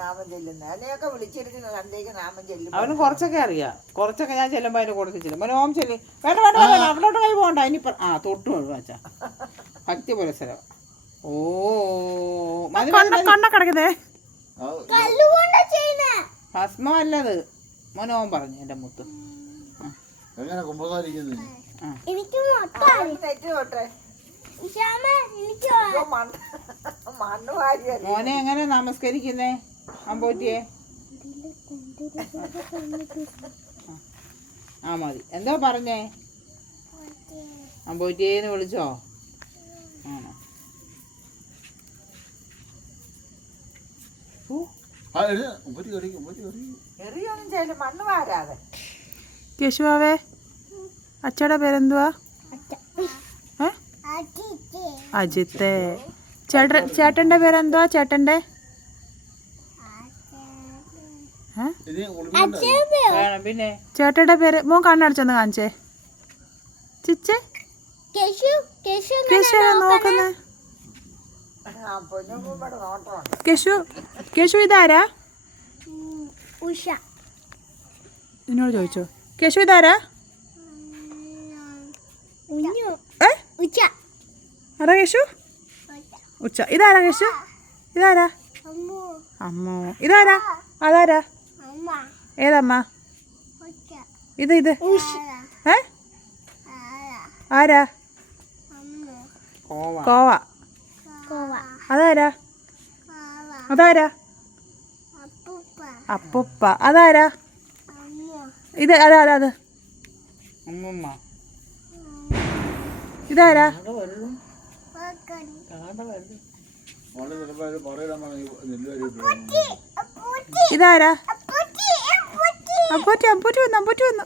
നാമം ചെല്ലുന്നത്. അതിനെയൊക്കെ വിളിച്ചിരുന്ന സന്ധ്യക്ക് നാമം ചെല്ലും. അവന് കുറച്ചൊക്കെ അറിയാം. കുറച്ചൊക്കെ ഞാൻ ചെല്ലുമ്പോൾ അതിന് കൊടുത്ത് ചെല്ലും. മോനെ ഓം ചെല്ലി. വേണ്ട വേണ്ട വേണ്ട അവിടോട്ട് കൈ പോകണ്ട. ഇനി തൊട്ട് ഒഴിവാച്ച ഭക്തി പുരസരം. ഓ കിടക്കുന്നേ ഭസ്മം അല്ലത്. മോനെ ഓം പറഞ്ഞു എൻ്റെ മുത്ത്. മോനെ എങ്ങനെ നമസ്കരിക്കുന്നേ അമ്പോറ്റിയെ? മതി. എന്താ പറഞ്ഞേ? അമ്പോറ്റിയേന്ന് വിളിച്ചോ? ആണോ? മണ്ണ് വാരാതെ. കേശുവാവേ അച്ഛയുടെ പേരെന്തുവാ? അജിത്ത്. ചേട്ടന്റെ പേരെന്തുവാ? ചേട്ടന്റെ പിന്നെ ചേട്ടന്റെ പേര് മോൻ കണ്ണടച്ചൊന്ന് കാണിച്ചേ. ചിച്ചേ കേശു നോക്കുന്നേ. കേശു ഇതാരാ? എന്നോട് ചോദിച്ചോ. കേശു ഇതാരാ? ആരാ കേശു? ഉച്ച. ഇതാരാ കേശു? ഇതാരാ? അമ്മോ. ഇതാരാ? അതാരാ? ഏതമ്മ? ഇത് ആരാ? കോവ. അതാരാ? അപ്പുപ്പ. അതാരാ? ഇത് അതാ അത് അമ്മമ്മ. ഇതാരാ? ഇതാരാ? അപ്പോറ്റി വന്നു.